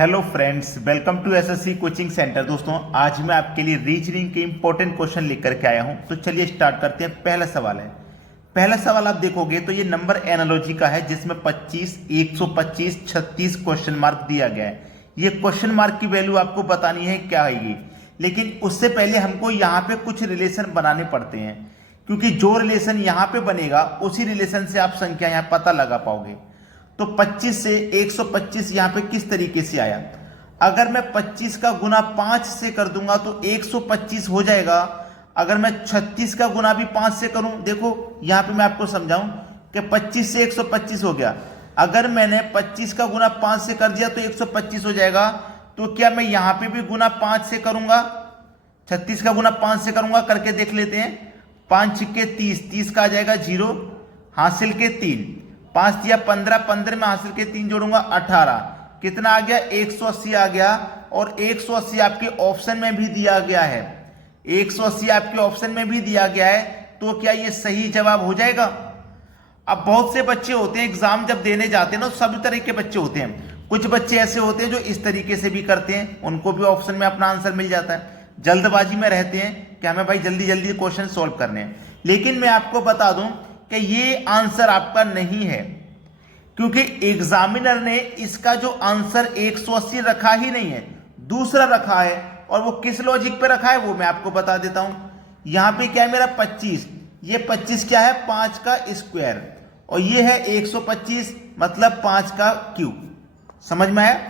Hello friends, welcome to SSC coaching centre. दोस्तों, आज मैं आपके लिए रीजनिंग के इंपॉर्टेंट क्वेश्चन लेकर के आया हूं। तो चलिए स्टार्ट करते हैं। पहला सवाल है। पहला सवाल आप देखोगे तो ये नंबर एनालॉजी का है, जिसमें 25, 125, 36 क्वेश्चन मार्क दिया गया है। ये क्वेश्चन मार्क की वैल्यू आपको बतानी है क्या आएगी, लेकिन उससे पहले हमको यहाँ पे कुछ रिलेशन बनाने पड़ते हैं, क्योंकि जो रिलेशन यहाँ पे बनेगा उसी रिलेशन से आप संख्या यहाँ पता लगा पाओगे। तो 25 से 125 यहां पे किस तरीके से आया? अगर मैं 25 का गुना 5 से कर दूंगा तो 125 हो जाएगा। अगर मैं 36 का गुना भी 5 से करूं, देखो यहां पे मैं आपको समझाऊं कि 25 से 125 हो गया। अगर मैंने 25 का गुना 5 से कर दिया तो 125 हो जाएगा। तो क्या मैं यहां पे भी गुना 5 से करूंगा? 36 का गुना 5 से करूंगा, करके देख लेते हैं। 5 छिक्के 30, 30 का आ जाएगा 0, हासिल के 3, 5 दिया 15, 15 में हासिल के 3 जोड़ूंगा 18, कितना आ गया? 180 आ गया। और 180 आपके ऑप्शन में भी दिया गया है, 180 आपके ऑप्शन में भी दिया गया है। तो क्या ये सही जवाब हो जाएगा? अब बहुत से बच्चे होते हैं एग्जाम जब देने जाते हैं ना, सभी तरह के बच्चे होते हैं। कुछ बच्चे ऐसे होते हैं जो इस तरीके से भी करते हैं, उनको भी ऑप्शन में अपना आंसर मिल जाता है। जल्दबाजी में रहते हैं कि हमें भाई जल्दी जल्दी क्वेश्चन सॉल्व करने हैं। लेकिन मैं आपको बता दूं कि ये आंसर आपका नहीं है, क्योंकि एग्जामिनर ने इसका जो आंसर 180 रखा ही नहीं है, दूसरा रखा है। और वो किस लॉजिक पे रखा है वो मैं आपको बता देता हूं। यहां पे क्या है मेरा 25, ये 25 क्या है? 5 का स्क्वायर, और ये है 125 मतलब 5 का क्यूब। समझ में आया?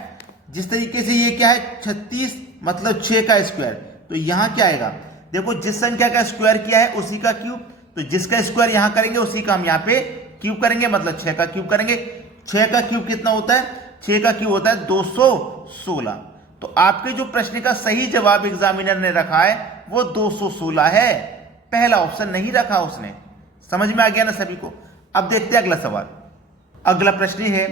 जिस तरीके से ये क्या है 36 मतलब 6 का स्क्वायर, तो यहां क्या आएगा? देखो, जिस संख्या का स्क्वायर किया है उसी का क्यूब, तो जिसका स्क्वायर यहां करेंगे उसी का हम यहां पे क्यूब करेंगे, मतलब 6 का क्यूब करेंगे। 6 का क्यूब कितना होता है? 6 का क्यूब होता है 216। तो आपके जो प्रश्न का सही जवाब एग्जामिनर ने रखा है वो 216 है, पहला ऑप्शन नहीं रखा उसने। समझ में आ गया ना सभी को? अब देखते हैं अगला सवाल। अगला प्रश्न है,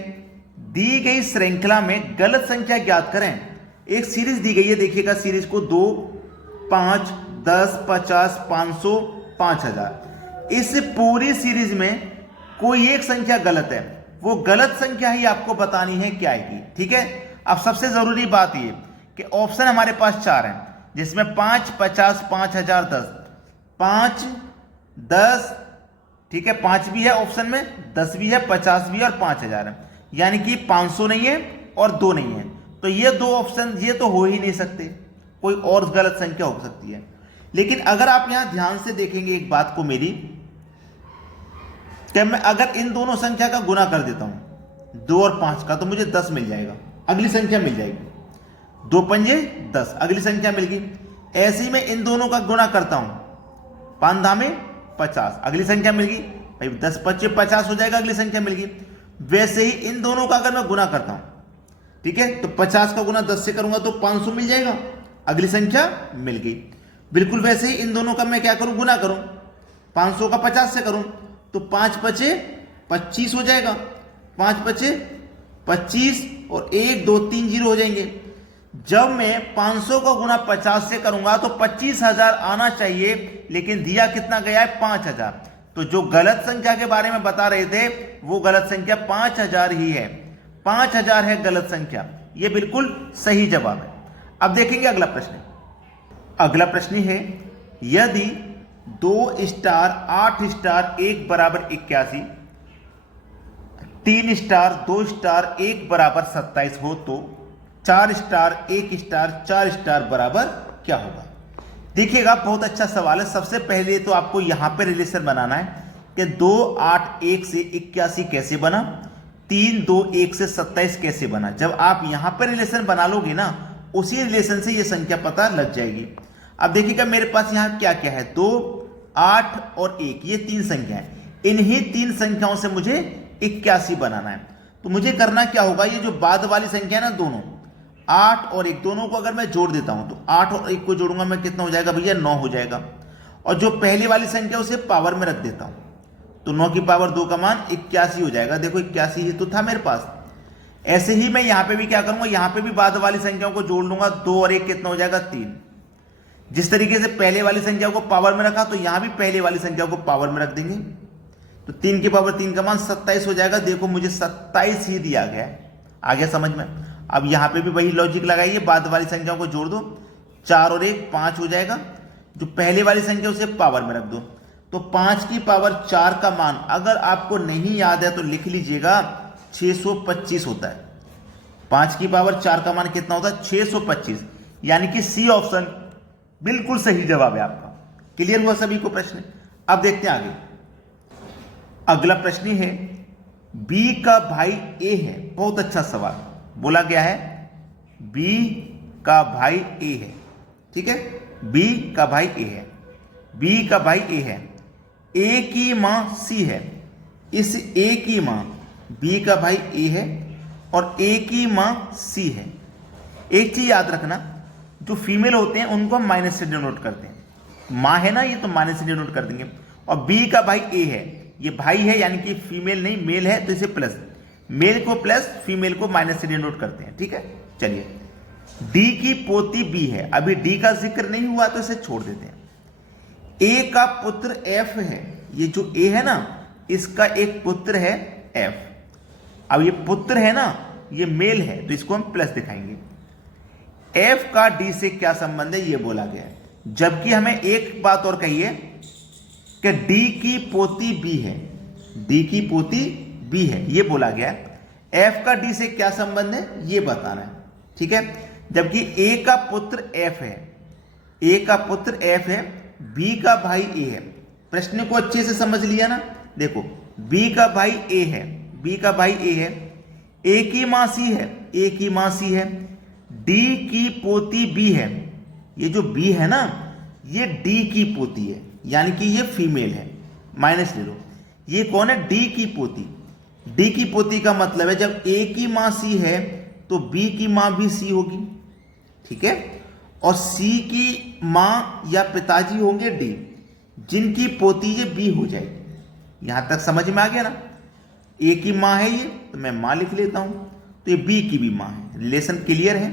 दी गई श्रृंखला में गलत संख्या ज्ञात करें। एक सीरीज दी गई है, देखिएगा सीरीज को 2, 5, 10, 50, 500, 5000। इस पूरी सीरीज में कोई एक संख्या गलत है, वो गलत संख्या ही आपको बतानी है क्या आएगी। ठीक है? अब सबसे जरूरी बात ये कि ऑप्शन हमारे पास 4 हैं, जिसमें 5, 50, 5000, 10, 5, 10, ठीक है, 5 भी है ऑप्शन में, 10 भी है, 50 भी है और 5000 है। यानी कि 500 नहीं है और 2 नहीं है। तो ये दो ऑप्शन ये तो हो ही नहीं सकते, कोई और गलत संख्या हो सकती है। लेकिन अगर आप यहां ध्यान से देखेंगे एक बात को मेरी, कि मैं अगर इन दोनों संख्या का गुना कर देता हूं 2 और 5 का, तो मुझे 10 मिल जाएगा, अगली संख्या मिल जाएगी। 2 पंजे 10, अगली संख्या मिल गई। ऐसे ही मैं इन दोनों का गुना करता हूं, 5 धामे 50, अगली संख्या मिल गई। भाई 10 पच्चीस 50 हो जाएगा, अगली संख्या मिल गई। वैसे ही इन दोनों का अगर मैं गुना करता हूं, ठीक है, तो 50 का गुना 10 से करूंगा तो 500 मिल जाएगा, अगली संख्या मिल गई। बिल्कुल वैसे ही इन दोनों का मैं क्या करूं? गुना करूं। 500 का 50 से करूं तो 5 पचे 25 हो जाएगा, 5 पचे 25 और 1 2 3 0 हो जाएंगे। जब मैं 500 का गुना 50 से करूंगा तो 25,000 आना चाहिए, लेकिन दिया कितना गया है? 5,000। तो जो गलत संख्या के बारे में बता रहे थे वो गलत संख्या 5,000 ही है, 5,000 है गलत संख्या। ये बिल्कुल सही जवाब है। अब देखेंगे अगला प्रश्न। अगला प्रश्न है, यदि 2 स्टार 8 स्टार 1 बराबर 81, 3 स्टार 2 स्टार 1 बराबर 27 हो तो 4 स्टार 1 स्टार 4 स्टार बराबर क्या होगा? देखिएगा, बहुत अच्छा सवाल है। सबसे पहले तो आपको यहां पे रिलेशन बनाना है कि 2 8 1 से 81 कैसे बना, 3 2 1 से 27 कैसे बना। जब आप यहां पर रिलेशन बना लोगे ना, उसी रिलेशन से ये संख्या पता लग जाएगी। अब देखिएगा मेरे पास यहां क्या क्या है, 2 8 और 1, ये 3 संख्या है। इन्हीं 3 संख्याओं से मुझे 81 बनाना है। तो मुझे करना क्या होगा, ये जो बाद वाली संख्या है ना, दोनों 8 और 1 दोनों को अगर मैं जोड़ देता हूं तो 8 और 1 को जोड़ूंगा मैं, कितना हो जाएगा भैया? 9 हो जाएगा। और जो पहली वाली संख्या उसे पावर में रख देता हूं, तो 9 की पावर 2 का मान 81 हो जाएगा। देखो 81 ही तो था मेरे पास। ऐसे ही मैं यहां पे भी क्या करूंगा, यहां पे भी बाद वाली संख्याओं को जोड़ लूंगा। 2 और 1 कितना हो जाएगा? 3। जिस तरीके से पहले वाली संख्या को पावर में रखा, तो यहां भी पहले वाली संख्या को पावर में रख देंगे, तो 3 की पावर 3 का मान 27 हो जाएगा। देखो मुझे 27 ही दिया गया है। आ गया समझ में? अब यहाँ पे भी वही लॉजिक लगाइए, बाद वाली संख्याओं को जोड़ दो, 4 और 1 5 हो जाएगा। जो पहले वाली संख्या उसे पावर में रख दो, तो 5 की पावर 4 का मान अगर आपको नहीं याद है तो लिख लीजिएगा 625 होता है। 5 की पावर 4 का मान कितना होता है? 625, यानी कि सी ऑप्शन बिल्कुल सही जवाब है आपका। क्लियर हुआ सभी को प्रश्न? अब देखते हैं आगे। अगला प्रश्न है बी का भाई ए है। बहुत अच्छा सवाल बोला गया है, बी का भाई ए है। ठीक है, बी का भाई ए है, बी का भाई ए है, ए की मां सी है। इस ए की मां, बी का भाई ए है और ए की मां सी है। एक चीज याद रखना, जो फीमेल होते हैं उनको हम माइनस से डिनोट करते हैं। मां है ना, ये तो माइनस से डिनोट कर देंगे। और बी का भाई ए है, ये भाई है यानी कि फीमेल नहीं मेल है, तो इसे प्लस, मेल को प्लस फीमेल को माइनस से डिनोट करते हैं। ठीक है, चलिए डी की पोती बी है। अभी डी का जिक्र नहीं हुआ तो इसे छोड़ देते हैं। ए का पुत्र एफ है, ये जो ए है ना इसका एक पुत्र है एफ। अब ये पुत्र है ना, ये मेल है, तो इसको हम प्लस दिखाएंगे। एफ का डी से क्या संबंध है ये बोला गया है। जबकि हमें एक बात और कही है कि डी की पोती बी है, डी की पोती बी है, ये बोला गया है। एफ का डी से क्या संबंध है ये बताना है। ठीक है, जबकि ए का पुत्र एफ है, ए का पुत्र एफ है, बी का भाई ए है। प्रश्न को अच्छे से समझ लिया ना? देखो बी का भाई ए है, बी का भाई ए है, ए की मां सी है, ए की मां सी है, डी की पोती बी है। ये जो बी है ना ये डी की पोती है, यानी कि ये फीमेल है, माइनस ले लो। ये कौन है? डी की पोती। डी की पोती का मतलब है जब ए की मां सी है तो बी की मां भी सी होगी। ठीक है, और सी की मां या पिताजी होंगे डी, जिनकी पोती ये बी हो जाएगी। यहां तक समझ में आ गया ना? ए की मां है ये, तो मैं मां लिख लेता हूं, तो ये बी की भी मां है। रिलेशन क्लियर है।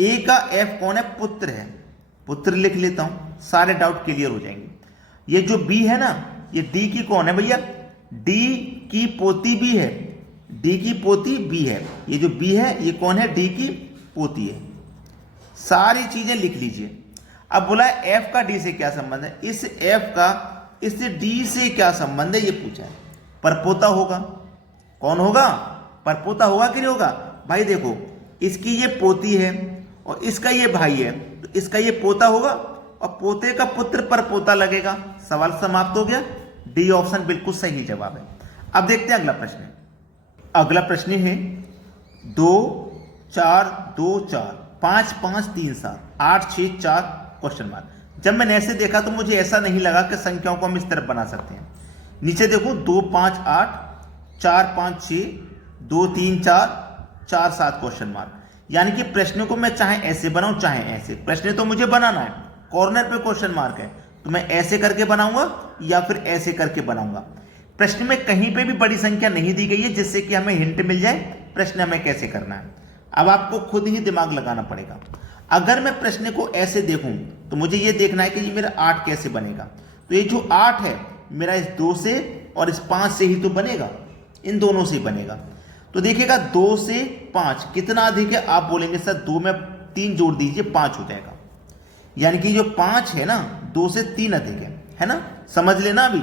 ए का एफ कौन है? पुत्र है, पुत्र लिख लेता हूं, सारे डाउट क्लियर हो जाएंगे। ये जो बी है ना ये डी की कौन है भैया? डी की पोती बी है, डी की पोती बी है। ये जो बी है ये कौन है? डी की पोती है। सारी चीजें लिख लीजिए। अब बोला एफ का डी से क्या संबंध है, इस एफ का इस डी से क्या संबंध है ये पूछा है। परपोता होगा। कौन होगा? परपोता होगा कि नहीं होगा? भाई देखो इसकी ये पोती है और इसका ये भाई है, तो इसका ये पोता होगा और पोते का पुत्र परपोता लगेगा। सवाल समाप्त हो गया। डी ऑप्शन बिल्कुल सही जवाब है। अब देखते हैं अगला प्रश्न। अगला प्रश्न है 2 4 2 4 5 5 3 7 8 6 4 क्वेश्चन मार्क। जब मैंने ऐसे देखा तो मुझे ऐसा नहीं लगा कि संख्याओं को हम इस तरह बना सकते हैं। नीचे देखो 2 5 8 4 5 6 2 3 4 4 7 क्वेश्चन मार्क। यानी कि प्रश्न को मैं चाहे ऐसे बनाऊं चाहे ऐसे, प्रश्न तो मुझे बनाना है। कॉर्नर पे क्वेश्चन मार्क है तो मैं ऐसे करके बनाऊंगा या फिर ऐसे करके बनाऊंगा। प्रश्न में कहीं पे भी बड़ी संख्या नहीं दी गई है जिससे कि हमें हिंट मिल जाए प्रश्न हमें कैसे करना है। अब आपको खुद ही दिमाग लगाना पड़ेगा। अगर मैं प्रश्न को ऐसे देखूं तो मुझे ये देखना है कि ये मेरा 8 कैसे बनेगा। तो ये जो 8 है मेरा इस 2 से और इस 5 से ही तो बनेगा, इन दोनों से बनेगा। तो देखिएगा 2 से 5 कितना अधिक है? आप बोलेंगे सर 2 में 3 जोड़ दीजिए 5 हो जाएगा। यानी कि जो 5 है ना 2 से 3 अधिक है ना? समझ लेना। अभी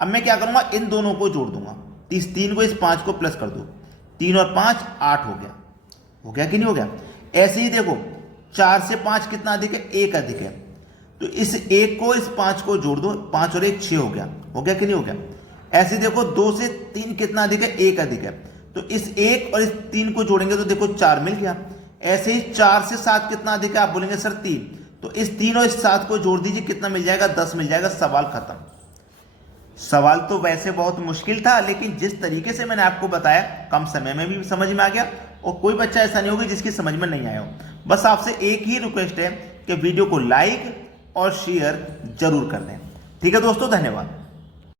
अब मैं क्या करूंगा, इन दोनों को जोड़ दूंगा। इस 3 को इस 5 को प्लस कर दो, 3 और 5 8 हो गया। हो गया कि नहीं हो गया? ऐसे ही देखो 4 से 5 कितना अधिक है? 1 अधिक है। तो इस 1 को इस 5 को जोड़ दो, 5 और 1 6 हो गया। हो गया कि नहीं हो गया? ऐसे देखो 2 से 3 कितना अधिक है? 1 अधिक है। तो इस 1 और इस 3 को जोड़ेंगे तो देखो 4 मिल गया। ऐसे ही 4 से 7 कितना अधिक है? आप बोलेंगे सर 3। तो इस 3 और इस 7 को जोड़ दीजिए, कितना मिल जाएगा? 10 मिल जाएगा। सवाल खत्म। सवाल तो वैसे बहुत मुश्किल था, लेकिन जिस तरीके से मैंने आपको बताया कम समय में भी समझ में आ गया। और कोई बच्चा ऐसा नहीं होगा जिसकी समझ में नहीं आया हो। बस आपसे एक ही रिक्वेस्ट है कि वीडियो को लाइक और शेयर जरूर कर दें। ठीक है दोस्तों, धन्यवाद।